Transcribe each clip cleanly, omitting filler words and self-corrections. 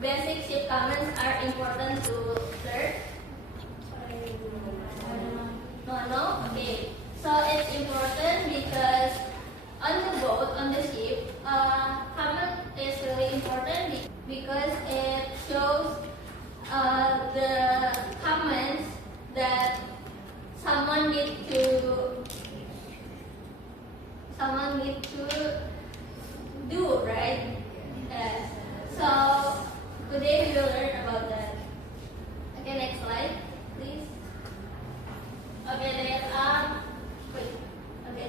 basic ship comments are important to learn? No? Okay. So it's important because on the boat, on the ship, comment is really important because it shows the comments that someone need to do, right? Yes. So today we will learn about that. Okay, next slide, please. Okay,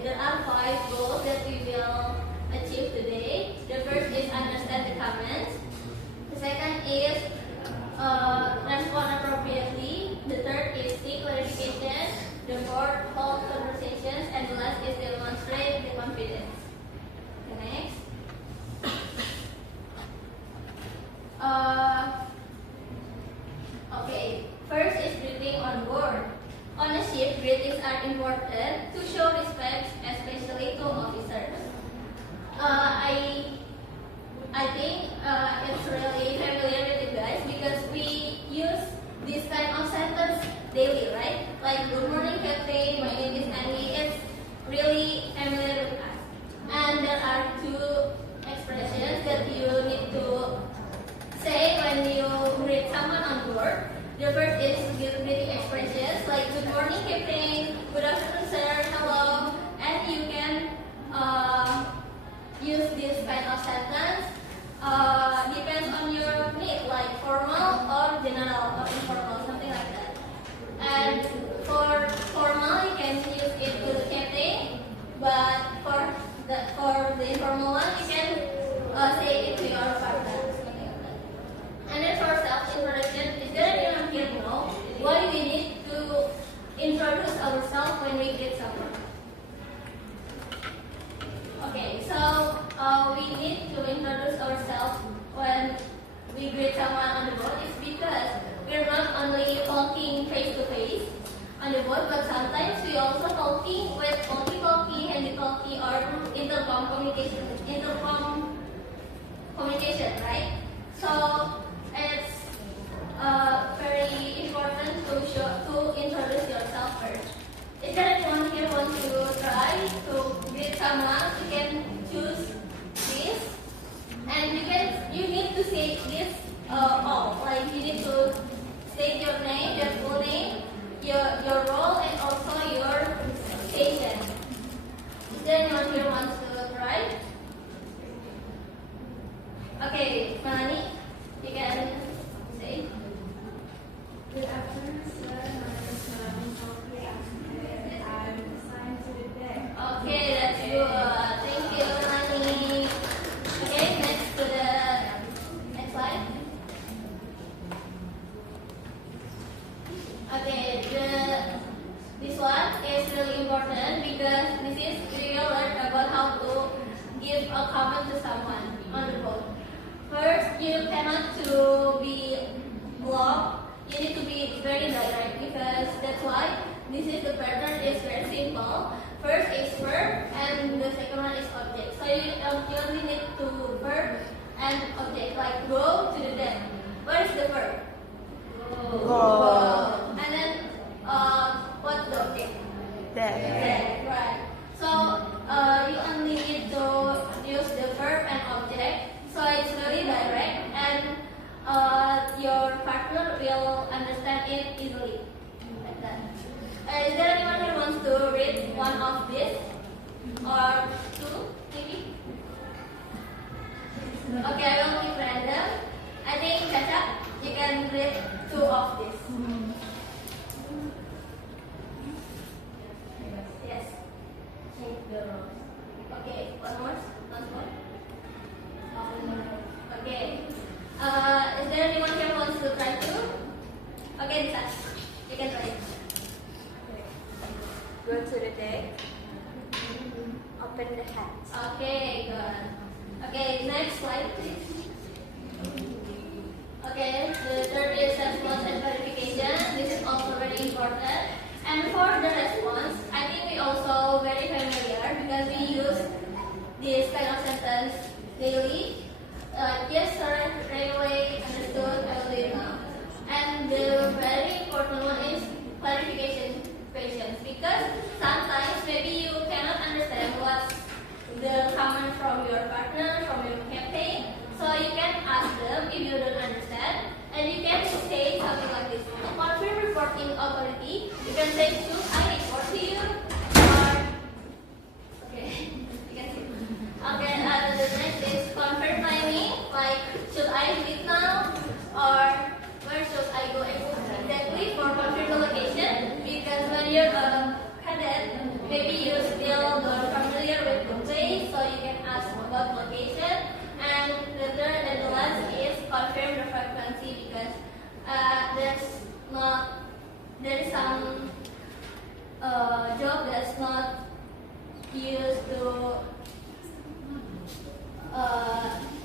there are 5 goals that we will achieve today. The first is understand the comments. The second is respond appropriately. The third is seek clarification. The fourth, hold conversations. And the last is demonstrate the confidence. The next. Okay, first is greeting on board. On a ship, greetings are important to show respect, especially to officers. I think it's really familiar with you guys because we use this kind of sentence daily, right? Like, good morning, Captain, my name is Annie. It's really familiar with us. And there are 2 expressions that you need to say when you greet someone on board. The first is greeting expressions like good morning, Captain, good afternoon, sir, hello, and you can use this kind of sentence. Depends on your need, like formal or general or informal, something like that. And for formal, you can use it to the captain, but for the informal one, you can say it to your partner, something like that. And then for self-introduction, is there anyone here know why we need to introduce ourselves when we greet someone? Okay, so we need to introduce ourselves when we greet someone on the boat. It's because we're not only talking face to face on the boat, but sometimes we also talking with walkie-talkie, handy-talkie, or intercom communication, right? So it's very important to introduce yourself first. Is there anyone here wants to try to greet someone? You can choose this, and you need to say this all. Like you need to state your name, your full name, your role, and also your station. Is there anyone here wants to try? Okay, Melanie, you can say. Good afternoon, sir. My name is Melanie Sophie. I'm assigned to the deck. Okay, that's good. Thank you, Melanie. Okay, next to the next slide. Okay, this one is really important because this is we will learn about how to give a comment to someone on the boat. First, you cannot to be blunt. You need to be very direct because that's why this is the pattern is very simple. First is verb and the second one is object. So you only need to verb and object like go to the deck. What is the verb? Go. And then what's the object? Deck. Right. So you only need to use the verb and object. So it's really direct and your partner will understand it easily. Like that. Is there anyone who wants to read one of this? Or 2, maybe? Okay, I will keep random. I think Caca, you can read 2 of this. Yes. Okay, one more? Once more? Okay. Is there anyone here who wants to try to? Okay, Nisa, you can try. Go to the deck. Open the hatch. Okay, good. Okay, next slide, please. Okay, the third is response and verification. This is also very important. And for the response, I think we also very familiar because we use this kind of sentence daily. Yes, sir, right away, because sometimes maybe you cannot understand what's the comment from your partner, from your campaign. So you can ask them if you don't understand, and you can say something like this. Confirm reporting authority. You can say, should I report to you? Or okay, you can see. Okay, the next is confirm timing. Like, should I leave now? Or where should I go exactly for confirm the location? Because when you're a cadet, maybe you still not familiar with the place, so you can ask about location. And the third and the last is confirm the frequency, because there is some job that's not used to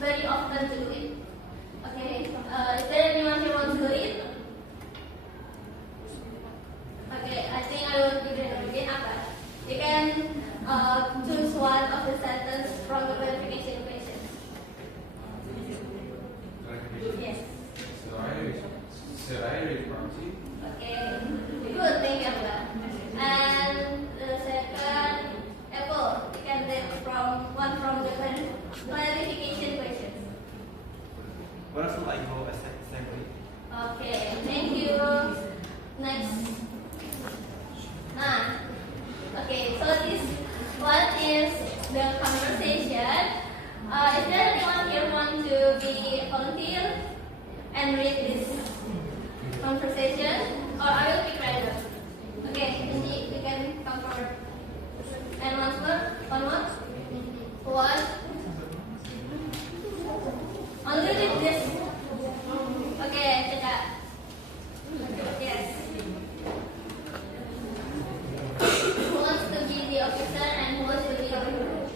very often to do it. Okay, is there anyone who wants to do it? Okay, I think I will give it again. You can choose one of the sentence from the verification questions. Yes. Should I report to you? Okay. Good. Thank you, Abba. And the second, Apple. You can take from one from the clarification questions. Where should I go exactly? Okay. Thank you. Next. Okay. So this one is the conversation. Is there anyone here want to be volunteer and read this conversation, or I will pick random? Okay, you can come forward. And once more, one more. One. Only read this. Okay, Cika. Yes. Who wants to be the officer and who wants to be the recruit?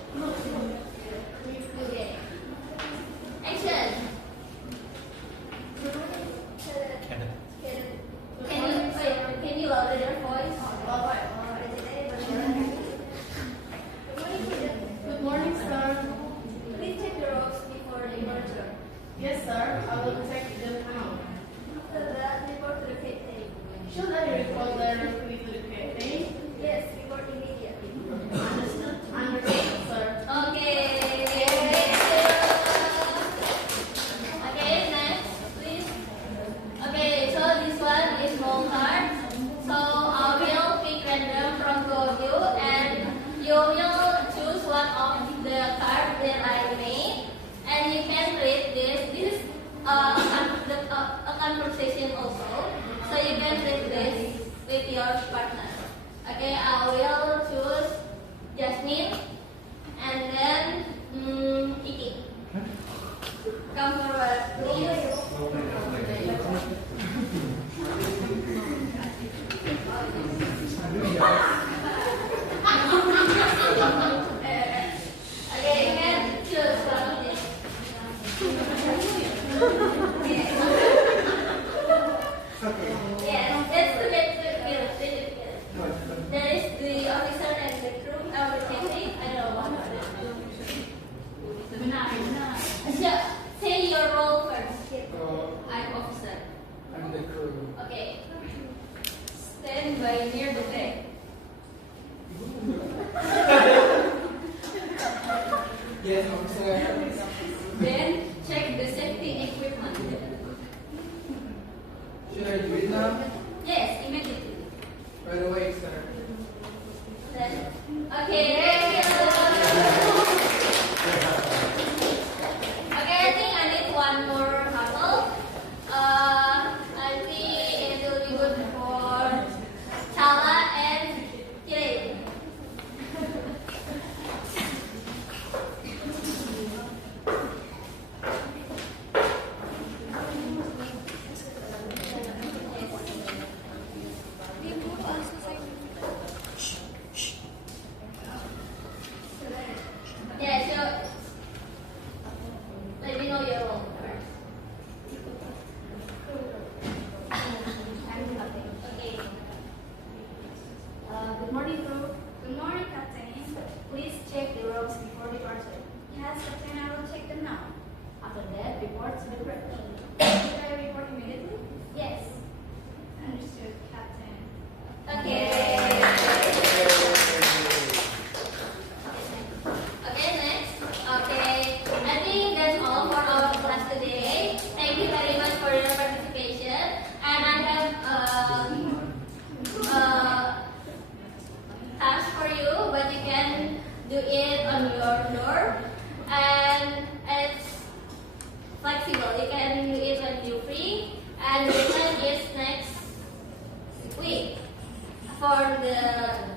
Okay. Action. Can you lower your voice? Good morning, sir. Please check the ropes before the merger. Yes, sir. I will check them out. After that, report to the captain. Should I report directly to the captain? Yes, report immediately. Understood, sir. Okay. Okay, next, please. Okay, so this one is whole card. So I will pick random from two of you, and you will choose one of the cards that I made, and you can read this. This is a conversation also, so you can read this with your partner. Okay, I will choose Jasmine, and then Iki. Come forward, please. Okay, you can choose one of these. Yes, let's look at the there is the officer and the crew, the captain. I don't know what say your role first. I'm officer. I'm the crew. Okay. Stand by near the back. Yes, officer. Then check the safety equipment. Should I do it now? Yes, immediately. Right away, sir. Then, okay, thank you. Okay, I think I need one more couple. I think it will be good for Chala and Kiri. and the deadline is next week for the